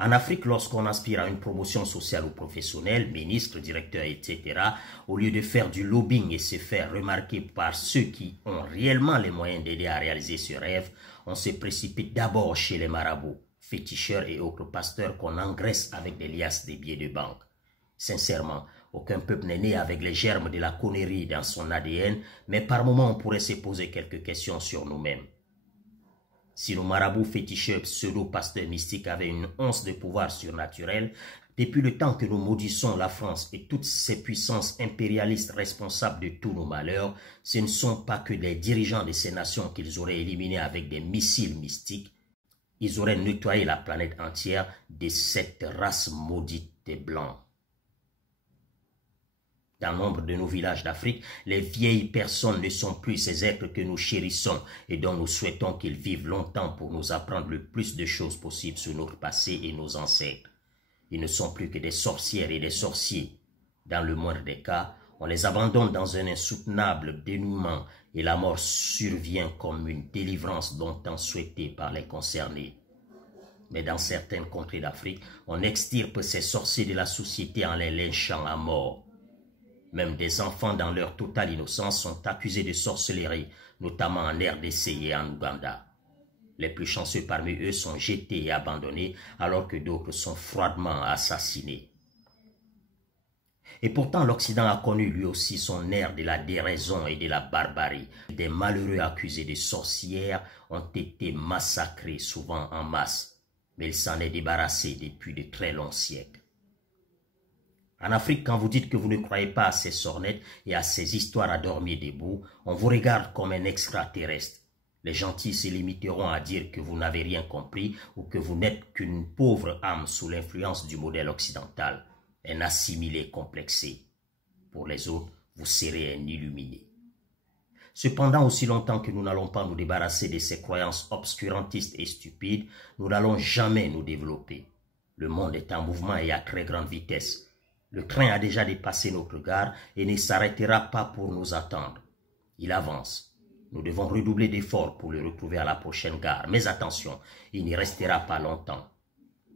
En Afrique, lorsqu'on aspire à une promotion sociale ou professionnelle, ministre, directeur, etc., au lieu de faire du lobbying et se faire remarquer par ceux qui ont réellement les moyens d'aider à réaliser ce rêve, on se précipite d'abord chez les marabouts, féticheurs et autres pasteurs qu'on engraisse avec des liasses de billets de banque. Sincèrement, aucun peuple n'est né avec les germes de la connerie dans son ADN, mais par moments on pourrait se poser quelques questions sur nous-mêmes. Si nos marabouts féticheurs pseudo-pasteurs mystiques avaient une once de pouvoir surnaturel, depuis le temps que nous maudissons la France et toutes ces puissances impérialistes responsables de tous nos malheurs, ce ne sont pas que des dirigeants de ces nations qu'ils auraient éliminés avec des missiles mystiques. Ils auraient nettoyé la planète entière de cette race maudite des Blancs. Dans nombre de nos villages d'Afrique, les vieilles personnes ne sont plus ces êtres que nous chérissons et dont nous souhaitons qu'ils vivent longtemps pour nous apprendre le plus de choses possibles sur notre passé et nos ancêtres. Ils ne sont plus que des sorcières et des sorciers. Dans le moindre des cas, on les abandonne dans un insoutenable dénouement et la mort survient comme une délivrance longtemps souhaitée par les concernés. Mais dans certaines contrées d'Afrique, on extirpe ces sorciers de la société en les lynchant à mort. Même des enfants dans leur totale innocence sont accusés de sorcellerie, notamment en RDC et en Ouganda. Les plus chanceux parmi eux sont jetés et abandonnés, alors que d'autres sont froidement assassinés. Et pourtant, l'Occident a connu lui aussi son ère de la déraison et de la barbarie. Des malheureux accusés de sorcières ont été massacrés, souvent en masse, mais il s'en est débarrassé depuis de très longs siècles. En Afrique, quand vous dites que vous ne croyez pas à ces sornettes et à ces histoires à dormir debout, on vous regarde comme un extraterrestre. Les gentils se limiteront à dire que vous n'avez rien compris ou que vous n'êtes qu'une pauvre âme sous l'influence du modèle occidental, un assimilé complexé. Pour les autres, vous serez un illuminé. Cependant, aussi longtemps que nous n'allons pas nous débarrasser de ces croyances obscurantistes et stupides, nous n'allons jamais nous développer. Le monde est en mouvement et à très grande vitesse. Le train a déjà dépassé notre gare et ne s'arrêtera pas pour nous attendre. Il avance. Nous devons redoubler d'efforts pour le retrouver à la prochaine gare. Mais attention, il n'y restera pas longtemps.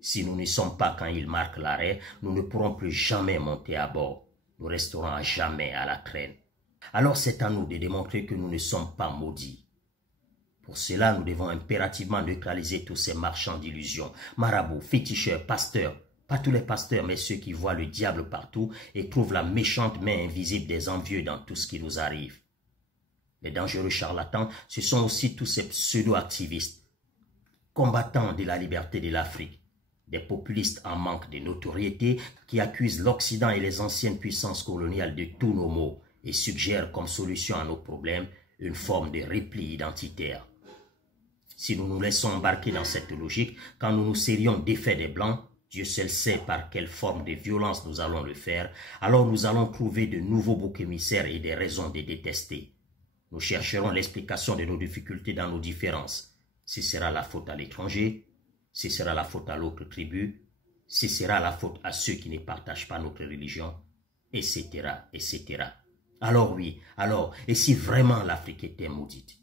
Si nous n'y sommes pas quand il marque l'arrêt, nous ne pourrons plus jamais monter à bord. Nous resterons à jamais à la traîne. Alors c'est à nous de démontrer que nous ne sommes pas maudits. Pour cela, nous devons impérativement neutraliser tous ces marchands d'illusions, marabouts, féticheurs, pasteurs. Pas tous les pasteurs, mais ceux qui voient le diable partout et trouvent la méchante main invisible des envieux dans tout ce qui nous arrive. Les dangereux charlatans, ce sont aussi tous ces pseudo-activistes, combattants de la liberté de l'Afrique, des populistes en manque de notoriété qui accusent l'Occident et les anciennes puissances coloniales de tous nos maux et suggèrent comme solution à nos problèmes une forme de repli identitaire. Si nous nous laissons embarquer dans cette logique, quand nous nous serions défaits des Blancs, Dieu seul sait par quelle forme de violence nous allons le faire, alors nous allons trouver de nouveaux boucs émissaires et des raisons de détester. Nous chercherons l'explication de nos difficultés dans nos différences. Ce sera la faute à l'étranger, ce sera la faute à l'autre tribu, ce sera la faute à ceux qui ne partagent pas notre religion, etc., etc. Alors oui, alors, et si vraiment l'Afrique était maudite?